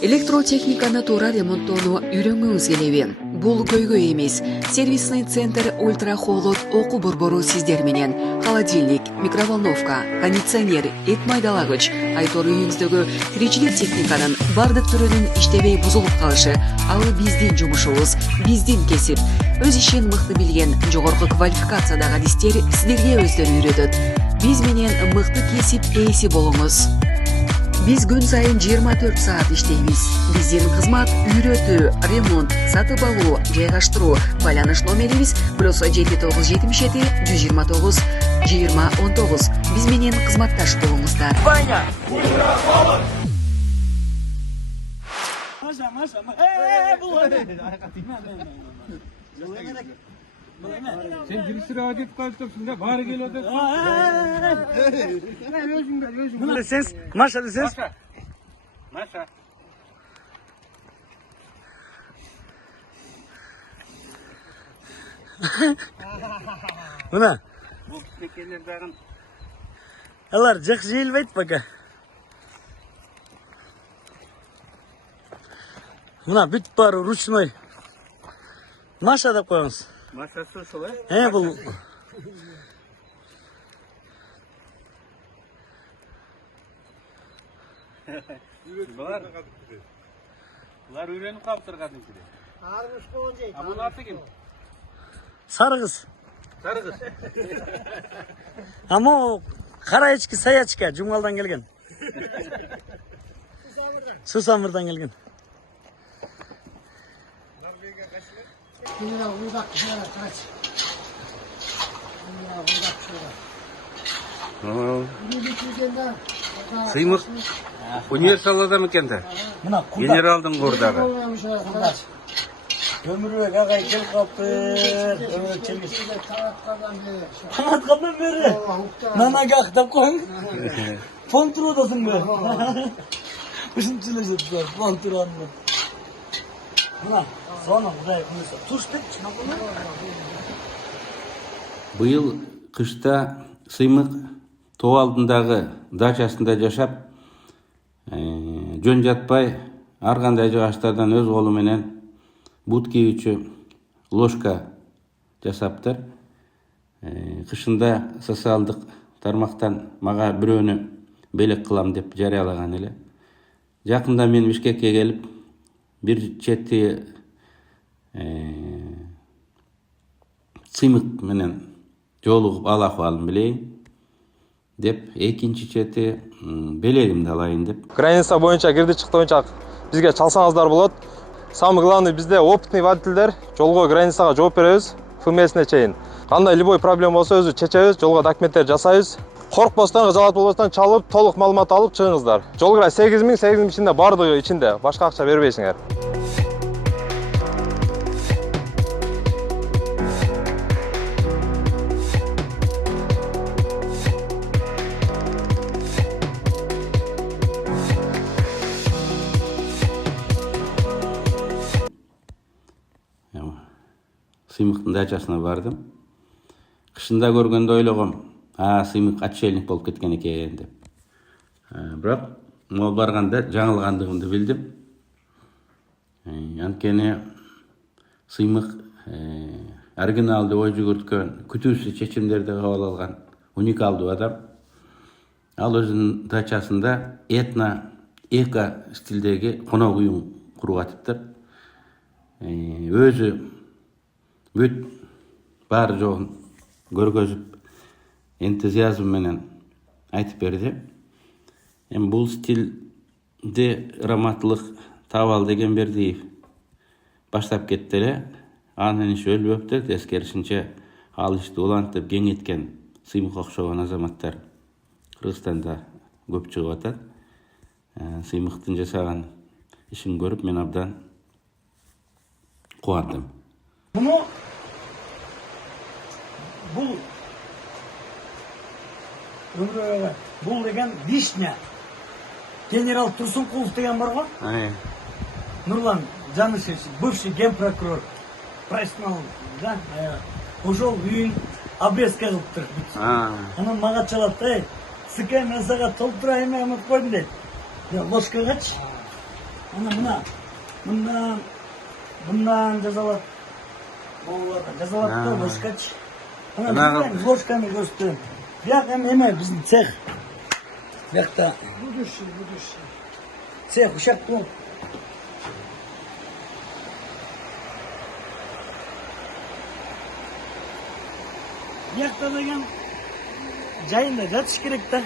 Электротехниканы туура ремонттоону үйрөнгүңүз келеби? Бул көйгөй эмес. Сервисный центр Ультра Холод окуу борбору сиздер менен. Холодильник, микроволновка, кондиционер, эт майдалагыч, айтор үйүңүздөгү киричилик техниканын бардык түрүнүн иштебей бузулуп калышы ал биздин жумушубуз, биздин кесип. Өз ишин мыкты билген, жогорку квалификациядагы адистер силерге өздөрү үйрөтөт. Биз менен мыкты кесип ээси болуңуз. Биз күн сайын 24 саат иштейбиз. Биздин кызмат үйрөтүү, ремонт, сатып алуу, жайгаштыруу. Байланыш номерибиз +7977 129 2019. Биз менен кызматташ болуңуздар. Ваня! Sen girişine adet kalıyorsun da bari geliyor da. Siz, Maşa siz. Maşa. Bu ne? Bu tekerlerden Allah cık jilbeyt baka. Buna büt var rучной. Maşa da koyunuz. Maşası şolay. He bu. Bunlar öğrenip kaptırgadın ki. Ağırmış kovancaydı. Ha bunun atı kim? Sarı kız. Sarı kız. Ama o kara içki sayaçka Cumal'dan gelgen. Susamır'dan gelgen. Bunlar uyudak şöyle kaç. Bunlar uyudak şöyle. Bunu bitirdiğinden. Sıymık. Universal'da mı kendi? Buna kurda. General'dan kurdağı. Olmamış arkadaş. Ömürlük ağay gel kaptır. Ömür çemiş. Kanatkandan beri. Nana gakta koy. Fontur odasın be. Kışın çilesi tutar. Fontur anlı. Buna sonra buraya koysa. Tuştuk. Быйыл кышта Сыймык тоо алдындагы дачасында жашап, жөн жатпай ар кандай жыгачтардан өз колу менен бут кийүүчү ложка жасаптыр. Кышында социалдык тармактан мага бирөөнү белек кылам деп жарыялаган эле. Жакында мен Бишкекке келип, бир чети Сыймык менен жолугуп ал акыбалын билейин деп, экинчи чети белегимди алайын деп. Граница боюнча кирди чыкты боюнча бизге чалсаңыздар болот. Самый главный бизде опытный водительдер жолго границага жооп беребиз фмсине чейин. Кандай любой проблема болсо өзү чечебиз, жолго документтер жасайбыз. Коркпостон, кыжалат болбостон чалып, толук маалымат алып чыгыңыздар. Жол кira 8.000 ичинде бардыгы ичинде, башка акча бербейсиңер. Сыймыктын дачасына бардым. Кышында көргөндө ойлогом, Сыймык отшельник болуп кеткен экен деп. Бирок могу барганда жаңылгандыгымды билдим. Анткени Сыймык оригиналды ой жүгүрткөн, күтүүсүз чечимдерди кабыл алган уникалдуу адам. Ал өзүнүн дачасында эко стилдеги конок үйүн куруп атыптыр. Өзү бүт бар жоғын көргөзүп, энтузиазм менен айтып берди. Бул стилде раматтылык Табал деген Бердиев баштап кетти эле. Анын иши өлбөптүр, тескерисинче ал ишти улантып кеңейткен Сыймык окшогон азаматтар Кыргызстанда көп чыгып атат. Сыймыктын жасаган ишин көрүп мен абдан кубандым. Бул деген вишня. Генерал Турсункулов деген бар го? Нурлан Жанышевич, бывший генпрокурор. Профессионал, да? Ошол үйүн обрезка кылыптыр. Анан мага чалат, сыка мен сага толтурайын, унутпойдум дейт. Ложкагачы. Bundan jazalat. Jazalat da boşkaç. Ложками gösterdim. Bırak hem bizim цех. Bırak da. Будущий. Цех uşak bu. Bırak da degan жайында жатыш керек та.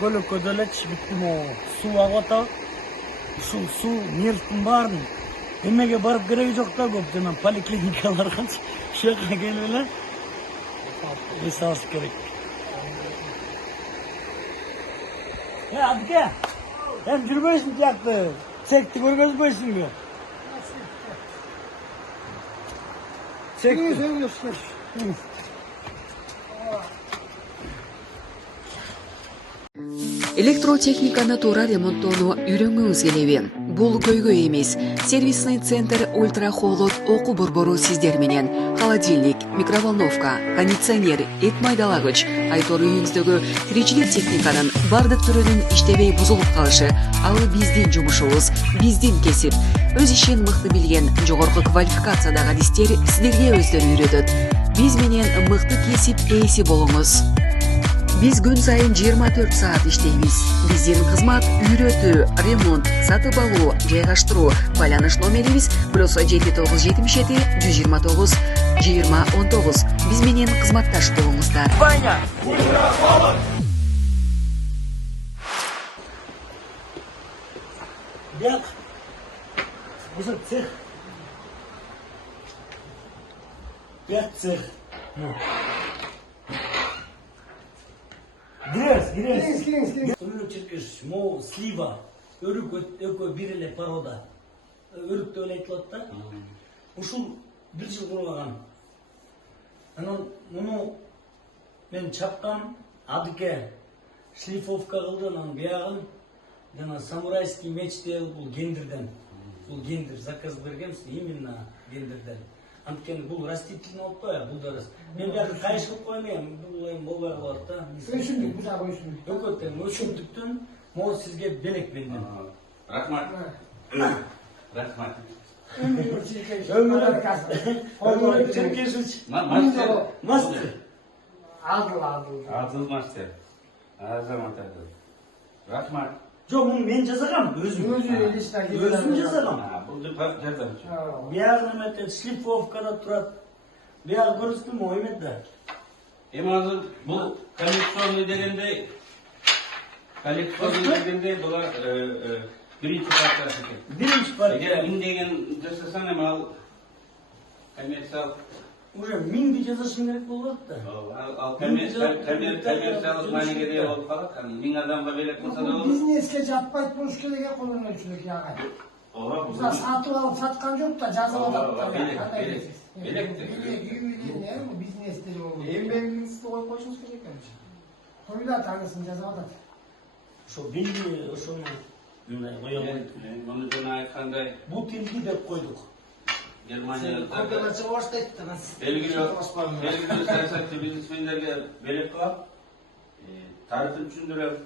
Бөлөк көдөлөч бүттүм о суу агып атабы. Ушул суу нервтин баарын эмеге барып кереги жок да көп жана поликлиникаларга ушака келип эле эс алыш керек. Адке, hem жүрбөйсүң тияктı. Цекти көргөзбөйсүңбү? Цекти. Электротехниканы туура ремонттоону үйрөнгүңүз келеби? Бул көйгөй эмес. Сервисный центр Ультра Холод окуу борбору сиздер менен. Холодильник, микроволновка, кондиционер, эт майдалагыч, айтор үйүңүздөгү тиричилик техниканын бардык түрүнүн иштебей бузулуп калышы ал биздин жумушубуз, биздин кесип. Өз ишин мыкты билген, жогорку квалификациядагы адистер силерге өздөрү үйрөтөт. Биз менен мыкты кесип ээси болуңуз. Биз күн сайын 24 саат иштейбиз. Биздин кызмат үйрөтүү, ремонт, сатып алуу, жайгаштыруу. Байланыш номерибиз +7977 129 2019. Биз менен кызматташ болуңуздар. Ваня! Бяк. Ушо цех. Бяк цех. Гирес. Чиркеш, мол слива. Өрүк өкө бир эле порода. Өрүктө эле айтылат да. Ушул бир жыл курулган. Анан муну мен чапкам, адыке шлифовка кылды, анан биягын жана самурайский меч деп бул гендерден. Бул гендер заказ бергенбиз именно гендерден. Анткени бул растительный болуп коёбу, бул да рас. Мен бияка кайыш кылып коймойм, бул эми болбой калат да. Өсүмдүк, бузак өсүмдүк. Өкөттөн өсүмдүктөн могу сизге белек бердим. Рахмат. Рахмат. Өмүр Черкешевич. Мастер. Адыл мастер. Азамат Адыл. Рахмат. Жок, муну мен жасагам, өзүм жасагам. Бул жардамчы. Биягы эметет, шлифовкада турат. Биягы көрсөттүм, эмет да. Эми азыр бул коллекционный дегенде булар биринчи партиясы экен. Биринчи партия. Эгер 1000 деген жасасаң эми ал коммерциялык Уже 1000 жасашың керек болот да. ал коммерциялык мааниге ээ болуп калат. 1000 адамга белек болсо да болот. Бизнеске жаппайт болуш керек экен колдон өлчүлүк ага. Ооба, сатып алып саткан жок да, жазып атат. Белек. Бизнестер болду. Эмгегиңизди коюп койсуңуз керек экен. Койлат анысын жазып атат. Ошо белги ошону мындай коёбойт. Муну жана айткандай Бул тилди деп койдук. Германияда чыга баштайт да. белгилүү саясатчы бизнесмендерге белек кылып, тарыхын түшүндүрөт,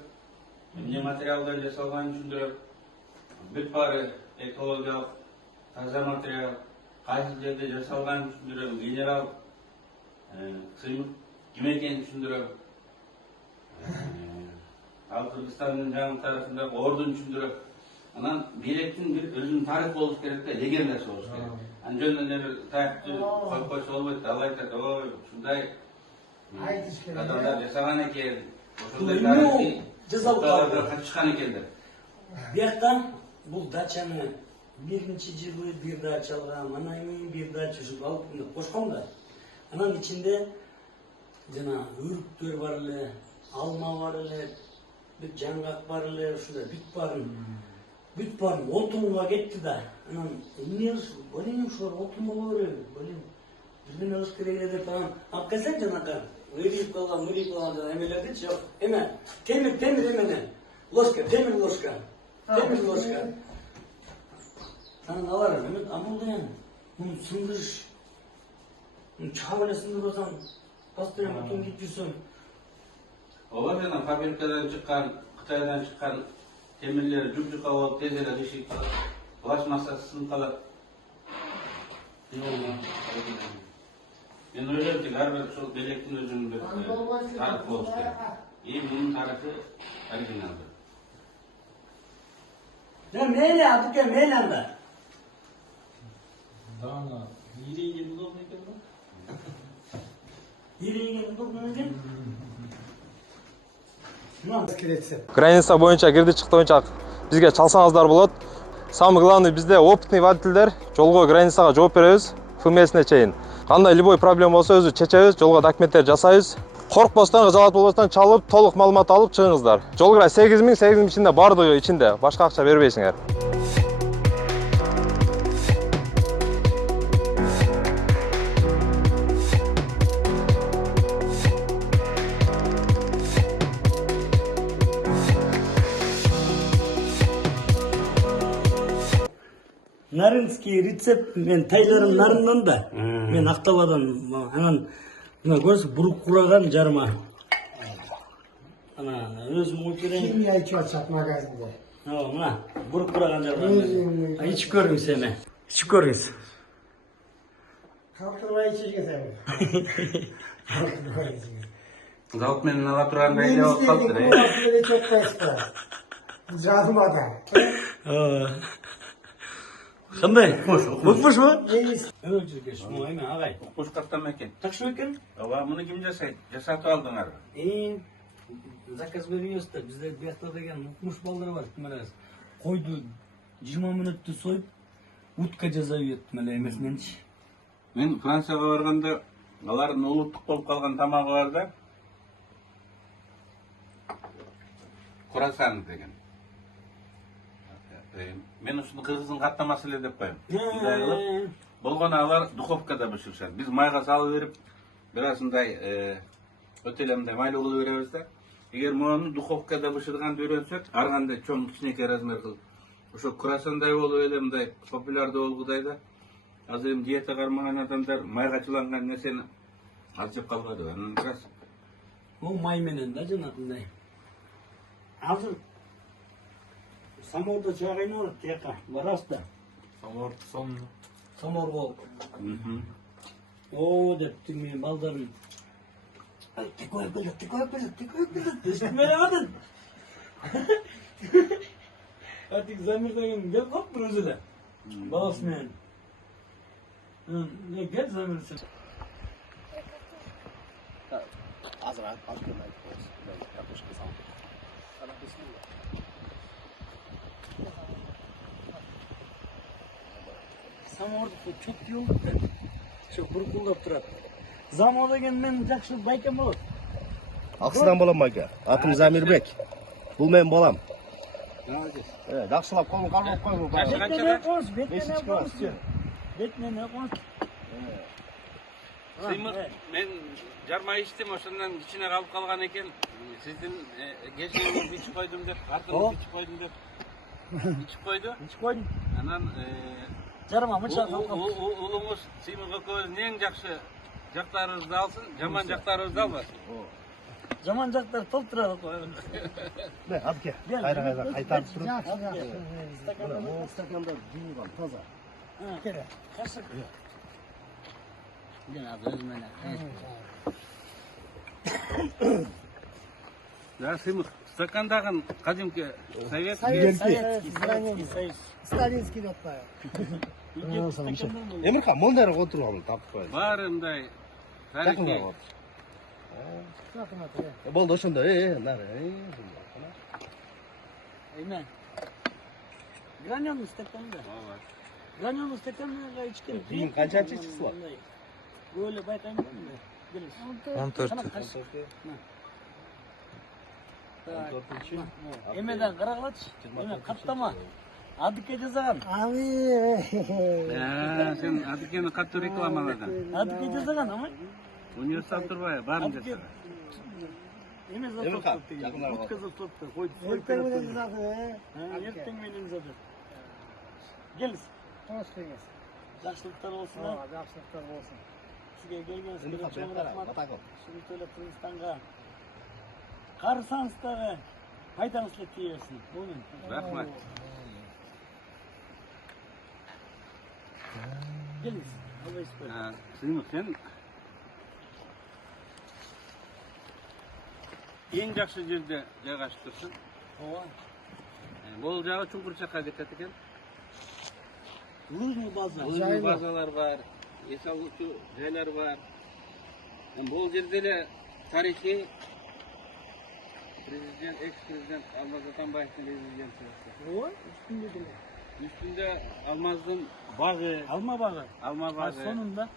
эмне материалдан жасалганын түшүндүрөт, бүт баары экологиялык таза материал, кайсы жерде жасалганын түшүндүрөт, генерал сыймык ким экенин түшүндүрөт. Ал Кыргызстандын жаңы тарыхындагы ордун түшүндүрөт. Анан белектин бир өзүнүн тарыхы болуш керек да, легендасы болуш керек. Жөндөн эле таяктуу коюп койсо болбойт. Ал айтат, ой, ушундай Айтыш керек. адамдар жасаган экен, ошондой Эмне тарыхый жасалып калды? катышкан экендер. Бияктан бул дачаны 1-жылы бир дача алгам, анан эми бир дача ушул алып кошком да. Анан ичинде жана өрүктөр бар эле, алма бар эле, бир жаңгак бар эле, ушундай бүт барын отунга кетти да. Анан эмне болем ушулар отун боло береби? Болем бирдеме кылыш керек эле деп анан алып келсек жанакы ырип калган эмелерди жок. Эме темир эменен ложка, темир ложка. Анан алар эме амалдан муну сындырыш. Муну чаап эле сындырбасаң, постоянно отун кип жүрсөң. Ооба, жана фабрикадан чыккан, Кытайдан чыккан темирлер жуп-жука болуп тез эле кыйшыйып калат. Bulaşmazsa sınıf kalır. Ben öyle ki her bir şu belektin özünün bir tarifi olsun. İyi bunun tarifi orijinaldir. Ya neyle adık ya neyle anda? Dana. Yeri geldi oldu ekan bu. Yere gelin dur ne diyeyim? Граница боюнча кирди чыкты боюнча бизге чалсаңыздар болот. Самый главный бизде опытный водительдер жолго границага жооп беребиз ФМСине чейин. Кандай любой проблема болсо өзү чечебиз, жолго документтер жасайбыз. Коркпостон, кыжаалат болбостон чалып, толук маалымат алып чыгыңыздар. Жол кira 8.000 ичинде бардыгы ичинде. Башка акча бербейсиңер. Нарынский рецепт мен тайларым нарындан да. Мен Ақтабадан анан мына көрсө бурук кураган жарма. Ана өзүм коюп берейин. Kimya içiyor çat magazinde. Мына бурук кураган жарма. Өзүм Ичип көрүңүз эми. Ичип көрүңүз. kalktırmaya içecek sen. Kalktırmaya içecek. Zavut menин ала тургандай Ben эле болуп istedim калыптыр. kulaklığı da çok başka. Жазмада. Кандай? Укмушпу? En iyisi. Өй жүргөч, эми агай. Куш каттам экен. Такшы экен? Ооба, муну ким жасайт? Жасатып алдыңарбы? Заказ беребиз да, бизде биякта деген укмуш балдар бар, тимелес. Койду 20 мүнөттө союп, утка жасап ийет, меле эмесиненчи. Мен Францияга барганда алардын улуттук болуп калган тамагы бар да. Курасан деген. Мен ушуну кыргыздын каттамасы эле деп коем. Мындай кылып, болгону алар духовкада бышырышат. Биз майга салып берип, бир аз мындай өтө эле мындай майлуу кылып беребиз да. Эгер муну духовкада бышырганды үйрөнсөк, ар кандай чоң кичинекей размер кылып, ошо курасандай болуп эле мындай популярдуу болгудай да. Азыр эми диета кармаган адамдар майга чыланган нерсени аз жеп калбайдыбы? Анан бир аз О май менен да жанагындай. Азыр самордо чаа кайнап тияка барабыз да. Самор болуп. О деп тиги балдарын. Текой белет. Эшик бере бадын. Атик Замир деген келип калыптыр өзү эле. Баласы менен. Ne gel Zamir'sin. Samordu çok iyi oldu da. Çok burkuldap turат. Zamor деген мен жакшы байкем болот. Аксыдан болом ага. Атым Замирбек. Бул мен балам. Жакшылап колун кармап койгу. Бетине кош. Сыймык, мен жарма ичтим, ошондон кичине калып калган экен. Сиздин кешегиңизди ичип койдум деп, артыңызды ичип койдум деп. Ичип койду. Ичип койдум. Анан Жарма мынча улуңуз Сыймык экөөбүздүн эң жакшы жактарыбызды алсын, жаман жактарыбызды албасын. Жаман жактар толтура коёбуз. Абке. Кайра кайтарып туруп. Стаканда жууган таза. Кere. Касык. Gel abi özmene. Да, Сыймык, стакандагы кадимки совет Советский. Сталинский деп коём. Эмирхан, мондайга отуруп тартып коёюн. бар мындай тарихи. Болду ошондо, нары. Эме. Гранённый стаканда. Гранённый стаканга ичкен. Кийин канчанчы ичипсиз? Böyle bayqayman mı? Biliriz. 14. Emeden qaraqlaç. Eme qattama. Adike жазаган. Сен адикени катуу рекламаладың. Adike жазаган, ама? Универсал турбай, баарын жаса. Эме Эмирхан, жакындараак бол. Уткazып топты. Койду. Erten menен жазады. Эртең менен жазды. Келиз. Хош келиңиз. Жакшылыктар болсун. Жакшылыктар болсун. Сизге келгениңизге Эмирхан, чоң бетара, рахмат. батак бол. Шын төлөп Кыргызстанга. Карысаңыз дагы пайдаңыз тиесин. Рахмат. Келіңіз. Албайсыз ба? Сыймыкпен ең жақсы жерде жайғашып тұрсын. Ооба. Бұл жағы чуңкурчакка кетет экен. Лыжный база. Лыжный базалар бар, эс алуучу жайлар бар. Бұл жерде эле тарихи президент, экс-президент Алмаз Атамбаевдин резиденциясы. Ооба, үстүндө деле. Үстүндө Алмаздын багы, Алма багы. алма багы. Сонунда.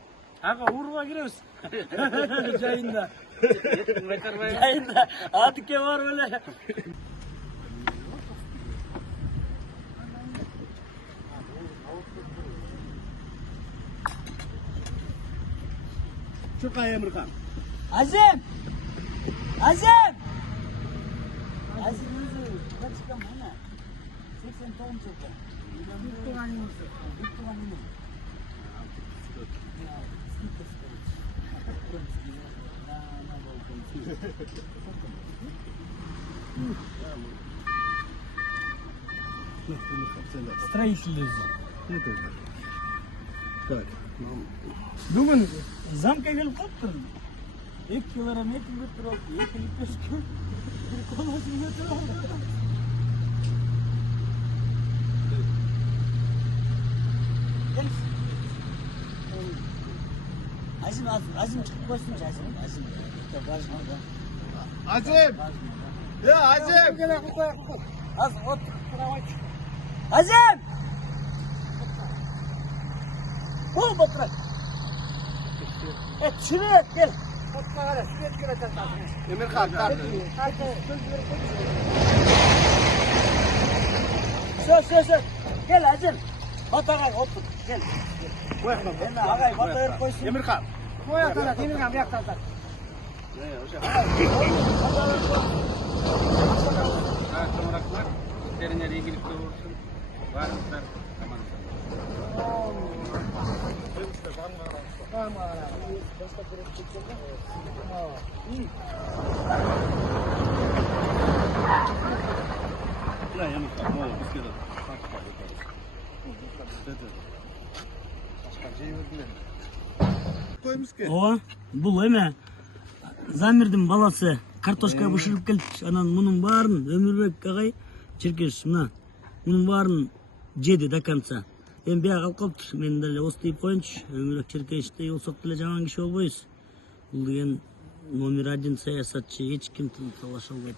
Ага, урууга киребиз. Жайында. Кайтарбайбыз. Жайында. Атыке бар беле. Чуркай Эмирхан. Азем! Азем! Азем өзі қачқан мұна. 89 жылда. Бүттіған емесі. Бүттіған емесі. Строительный. Так. Бүгін замка келіп қоптыр. 2 километр өтір алды. 2 липешке. 1 колосын өтір алды. Азим çıkıp koysunca Azim. Azim! Ya Azim! Az ot. Azim! Bul bırak. Şuraya gel. Şuraya gel. Emirhan, kalk. Söz. Gel Azim. Batağa otur. Gel. Ben ağay batağa koysun. Emirhan. Koya taraf, Emirhan bir yaktan. Çomraklar, işlerine ilgilikli olsun. Varlıklar, tamam. Ne Emirhan, ne oldu? Biz gidelim. Ооба, бул эме Замирдин баласы картошка бышырып келипчи. Анан мунун баарын Өмүрбек агай Черкеш мына мунун баарын жеди до конца. Эми бияга алып калыптыр. Мен деле оступ коеюнчу. Өмүрбек Черкештей болсок деле жаман киши болбойбуз. Бул деген номер 1 саясатчы, эч ким талаша албайт.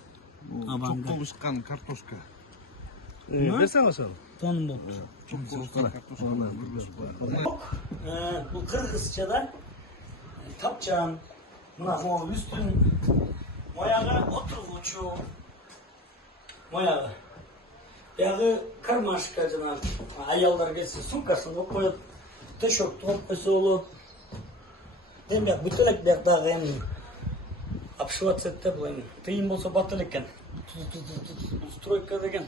Абанга. Çok konuşkan kartoşka. Desene sen. Тонун болуптур. Çok konuşkan kartoşka. Бул кыргызчада тапчан, мына могу үстүн моягы отургучу, моягы. Ягы кармашка жана аялдар келсе сумкасын коюп коет, төшөктү коюп койсо болот. Демек бүт элек биякдагы эми обшиваться этте бул эми. Тыйын болсо бат элек экен. Стройка деген.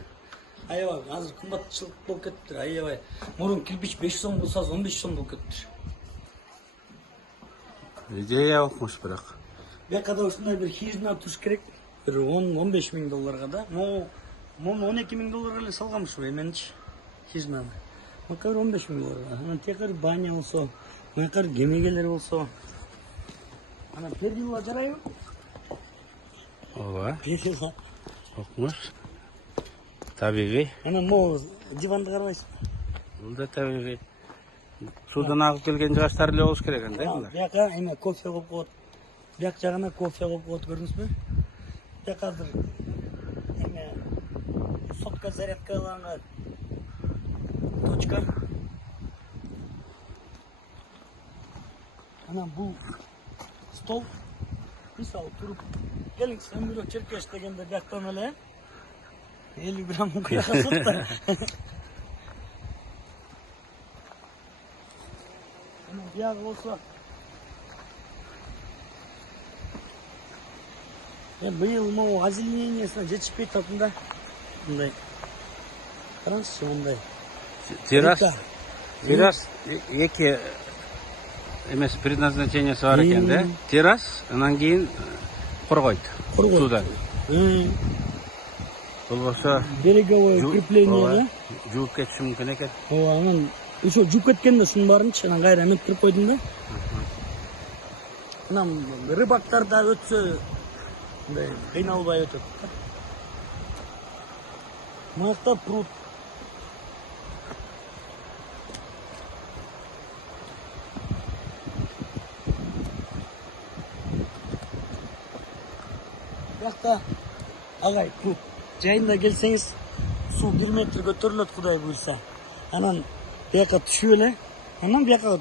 Аябай, азыр кымбатчылык болуп кетиптир, аябай. Мурун кирпич 5 сом болсо 15 сом болуп кетиптир. Идея окмуш бирок. Бияка ушундай бир хижина туш керек. Бир 10-15 миң долларга да. Могу 12 миң долларга эле салганмыш эменчи хижинаны. Мына 15 миң долларга. Анан текер баня болсо, мына кемегелер болсо. Анан перила жарайбы? Ооба, Перила. окмуш. Табигый. Анан могу диванды карабайсызбы? Бул да табигый. Судан агып келген жаштар эле болуш керек экен да булар. Бияка эме кофе коюп коет. Бияк жагына кофе коюп коет, көрдүңүзбү? Бияк азыр эме сотка зарядкаланган точка. Анан бул стол. Мисалы туруп келиңиз Өмүрбек Черкеш дегенде бияктан эле 50 грамм кuyakasın da. Biyağı olsa. Ben bıyıl mı o azilmeniyesine geçip etapında. Bunday. Karаңызшы onday. Террас эки эмес предназначениясы бар экен да. Террас, анан кийин коргойт. Судан. Болбосо Береговое укрепление, да? жууп кетиши мүмкүн экен. Ооба, анан Ошо жуп кеткенде шунун баарынчы анан кайра эметип койдум да. Анан рыбактар да өтсө мындай кыйналбай өтөт. Мыякта пруд. Бuyakta agay pruд. Жайында келсеңиз суу 1 метр көтөрүлөт Кудай буйрса. Анан бияка түшүп эле, анан бияка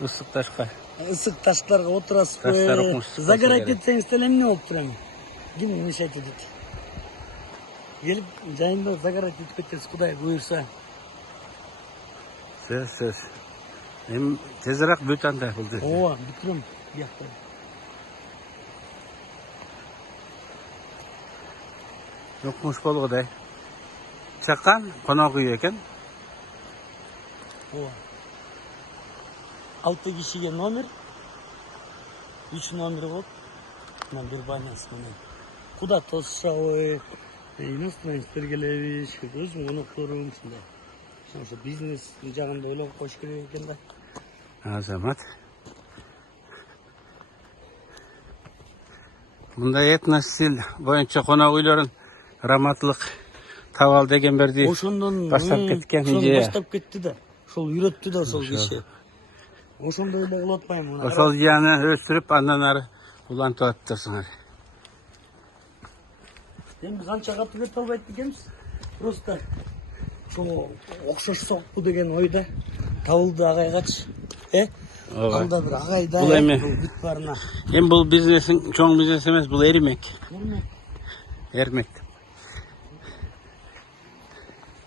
Ысык ташка. ысык таштарга отурасыз. Таштар окмуш. Загорать этсеңиз деле эмне болуп тура эми? Ким мешать этет? Келип жайында загорать этип кетесиз Кудай буйрса. Сөз. Эми тезирээк бүт анда бул жерде. Ооба, бүтүрөм биякта. Окмуш болгодай. Чакан конок үй экен. Ооба. 6 кишиге номер. 3 номер болуп. Мына бир банясы менен. Куда тосса ой, иностранец келебиз, өзүм конокторум ушундай. Ошо бизнес жагында ойлоп коюш керек экен да. Азамат. Мындай этностиль боюнча конок үйлөрүн раматтылык табал деген берди. Ошондон баштап кеткен ошону идея. баштап кетти да. Ошол үйрөттү да ошол киши. Ошондой эле кылып атпайм. Ошол идеяны өстүрүп андан ары улантып атыптырсыңар. Эми биз канча катуу кете албайт экенбиз. Просто ошо окшошсокпу деген ойда табылды агайгачы. Ооба. Алда бир агайда Бул эми бүт барына. эми бул бизнесиң чоң бизнес эмес, бул эрмек. Эрмек.